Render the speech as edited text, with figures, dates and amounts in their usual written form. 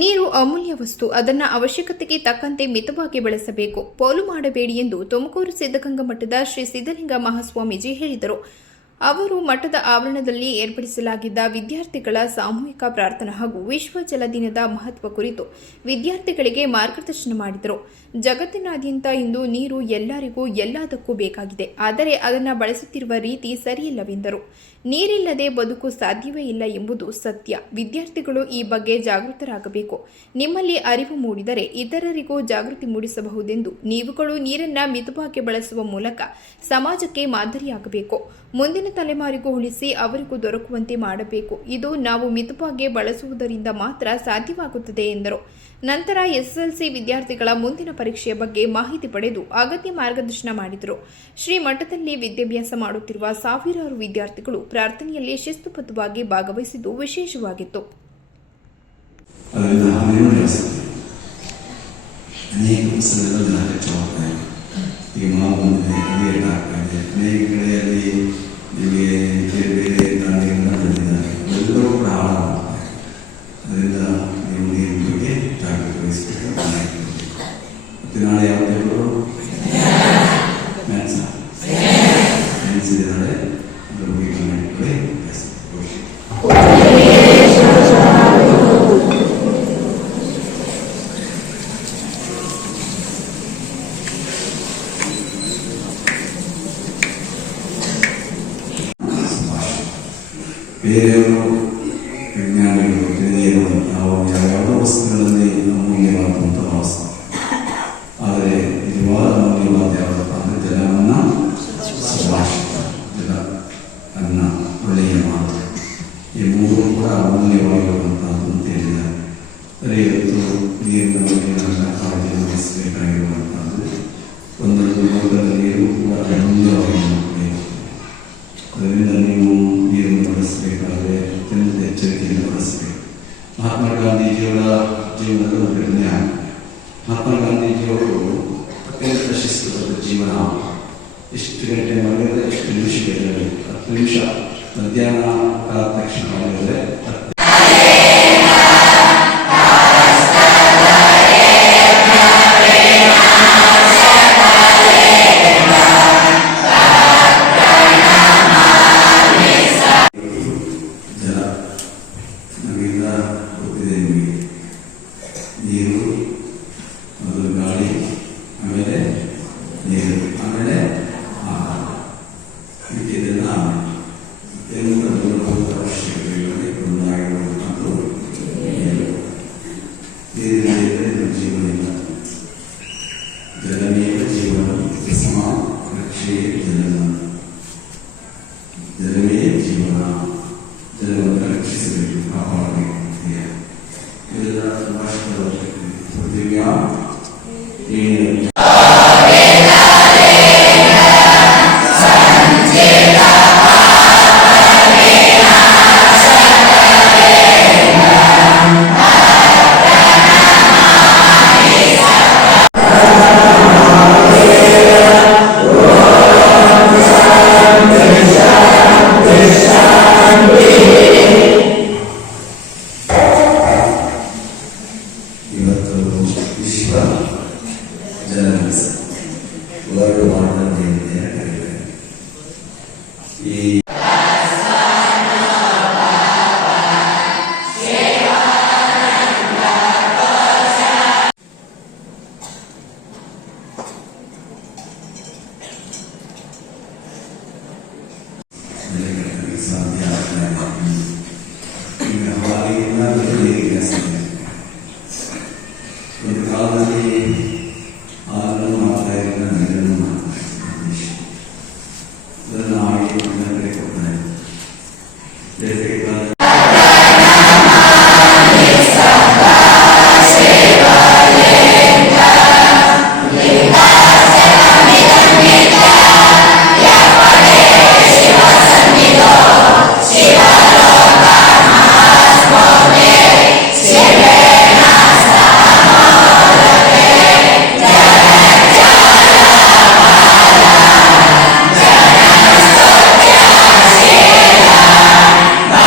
ನೀರು ಅಮೂಲ್ಯ ವಸ್ತು, ಅದನ್ನು ಅವಶ್ಯಕತೆಗೆ ತಕ್ಕಂತೆ ಮಿತವಾಗಿ ಬಳಸಬೇಕು, ಪೋಲು ಮಾಡಬೇಡಿ ಎಂದು ತುಮಕೂರು ಸಿದ್ಧಗಂಗಾ ಮಠದ ಶ್ರೀ ಸಿದ್ಧಲಿಂಗ ಮಹಾಸ್ವಾಮೀಜಿ ಹೇಳಿದರು. ಅವರು ಮಠದ ಆವರಣದಲ್ಲಿ ಏರ್ಪಡಿಸಲಾಗಿದ್ದ ವಿದ್ಯಾರ್ಥಿಗಳ ಸಾಮೂಹಿಕ ಪ್ರಾರ್ಥನಾ ಹಾಗೂ ವಿಶ್ವ ಜಲ ದಿನದ ಮಹತ್ವ ಕುರಿತು ವಿದ್ಯಾರ್ಥಿಗಳಿಗೆ ಮಾರ್ಗದರ್ಶನ ಮಾಡಿದರು. ಜಗತ್ತಿನಾದ್ಯಂತ ಇಂದು ನೀರು ಎಲ್ಲರಿಗೂ ಎಲ್ಲದಕ್ಕೂ ಬೇಕಾಗಿದೆ, ಆದರೆ ಅದನ್ನು ಬಳಸುತ್ತಿರುವ ರೀತಿ ಸರಿಯಿಲ್ಲವೆಂದರು. ನೀರಿಲ್ಲದೆ ಬದುಕು ಸಾಧ್ಯವೇ ಇಲ್ಲ ಎಂಬುದು ಸತ್ಯ. ವಿದ್ಯಾರ್ಥಿಗಳು ಈ ಬಗ್ಗೆ ಜಾಗೃತರಾಗಬೇಕು. ನಿಮ್ಮಲ್ಲಿ ಅರಿವು ಮೂಡಿದರೆ ಇತರರಿಗೂ ಜಾಗೃತಿ ಮೂಡಿಸಬಹುದೆಂದು ನೀವುಗಳು ನೀರನ್ನು ಮಿತವಾಗಿ ಬಳಸುವ ಮೂಲಕ ಸಮಾಜಕ್ಕೆ ಮಾದರಿಯಾಗಬೇಕು. ಮುಂದಿನ ತಲೆಮಾರಿಗೂ ಉಳಿಸಿ ಅವರಿಗೂ ದೊರಕುವಂತೆ ಮಾಡಬೇಕು. ಇದು ನಾವು ಮಿತವಾಗಿ ಬಳಸುವುದರಿಂದ ಮಾತ್ರ ಸಾಧ್ಯವಾಗುತ್ತದೆ ಎಂದರು. ನಂತರ ಎಸ್ಎಸ್ಎಲ್ಸಿ ವಿದ್ಯಾರ್ಥಿಗಳ ಮುಂದಿನ ಪರೀಕ್ಷೆಯ ಬಗ್ಗೆ ಮಾಹಿತಿ ಪಡೆದು ಅಗತ್ಯ ಮಾರ್ಗದರ್ಶನ ಮಾಡಿದರು. ಶ್ರೀ ಮಠದಲ್ಲಿ ವಿದ್ಯಾಭ್ಯಾಸ ಮಾಡುತ್ತಿರುವ ಸಾವಿರಾರು ವಿದ್ಯಾರ್ಥಿಗಳು ಪ್ರಾರ್ಥನೆಯಲ್ಲಿ ಶಿಸ್ತುಬದ್ಧವಾಗಿ ಭಾಗವಹಿಸಿದ್ದು ವಿಶೇಷವಾಗಿತ್ತು. ನಾಳೆ ಯಾವ ನಾಳೆ ಬೇರೆಯವರು ವಿಜ್ಞಾನಿಗಳು ತಿಳಿಯರು ನಾವು ಯಾವ್ಯಾವ ವಸ್ತುಗಳಲ್ಲಿ ಅಮೂಲ್ಯವಾದಂತಹ ವಸ್ತು. ಆದರೆ ನಿಜವಾದ ಅಮೂಲ್ಯವಾದ ಯಾವುದಪ್ಪ ಅಂದರೆ ಜಲವನ್ನು ಸುಭಾಷಿತ, ಜಲ, ಅನ್ನ, ಒಳ್ಳೆಯ ಮಾತು, ಈ ಮೂರು ಕೂಡ ಅಮೂಲ್ಯವಾಗಿರುವಂತಹದ್ದು ಅಂತ ಹೇಳಿದ್ದಾರೆ. ಅಂದರೆ ಇವತ್ತು ನೀರಿನ ಬಗ್ಗೆ ನನ್ನ ಕಾಳಜಿ ವಹಿಸಬೇಕಾಗಿರುವಂತಹದ್ದು ಒಂದೊಂದು ಲೋಕದ ನೀರು ಕೂಡ ಅಮೂಲ್ಯವಾಗಿ. ಅದರಿಂದ ನೀವು ನೀರನ್ನು ಬಳಸಬೇಕಾದ್ರೆ ಅತ್ಯಂತ ಎಚ್ಚರಿಕೆಯನ್ನು ಬಳಸಬೇಕು. ಮಹಾತ್ಮ ಗಾಂಧೀಜಿಯವರ ಜೀವನದ ಒಂದು ಘಟನೆ ಆಗಿದೆ. ಮಹಾತ್ಮ ಗಾಂಧೀಜಿಯವರು ಅತ್ಯಂತ ಶಿಸ್ತುಬದ್ಧ ಜೀವನ. ಎಷ್ಟು ಗಂಟೆ ಮಾಡಿದರೆ ಎಷ್ಟು ನಿಮಿಷಕ್ಕೆ 10 ನಿಮಿಷ ಮಧ್ಯಾಹ್ನ ಆದ ತಕ್ಷಣ ಮಾಡಿದರೆ ಗೊತ್ತಿದೆ ನಿಮಗೆ. ನೀರು ಮೊದಲು ಗಾಳಿ, ಆಮೇಲೆ ನೀರು, ಆಮೇಲೆ ಆಹಾರ. ಇದೆಲ್ಲ ಅತ್ಯಂತ ಮೂಲಭೂತ ಅವಶ್ಯಕತೆಗಳಲ್ಲಿ ಒಂದಾಗಿರುವಂಥದ್ದು ನೀರು. ನೀರಿಲ್ಲದೆ ಜೀವನ ಇಲ್ಲ. ಜಲಮೇವ ಜೀವನ ತಸ್ಮ ರಕ್ಷೇ ಜಲನ. ಜಲವೇ ಜೀವನ, ಜಲವನ್ನು ರಕ್ಷಿಸಬೇಕು, ಕಾಪಾಡಬೇಕು. ಇದೆಲ್ಲ ಭಾಷಣದ ಅವಶ್ಯಕತೆ. ದಿವ್ಯಾ ಇವತ್ತು ವಿಶ್ವ ಜಲ ದಿವಸ, ವರ್ಲ್ಡ್ ವಾಟರ್ ಡೇ ಅಂತ ಕರೀತಾರೆ. ಈ ಸಾಧ್ಯ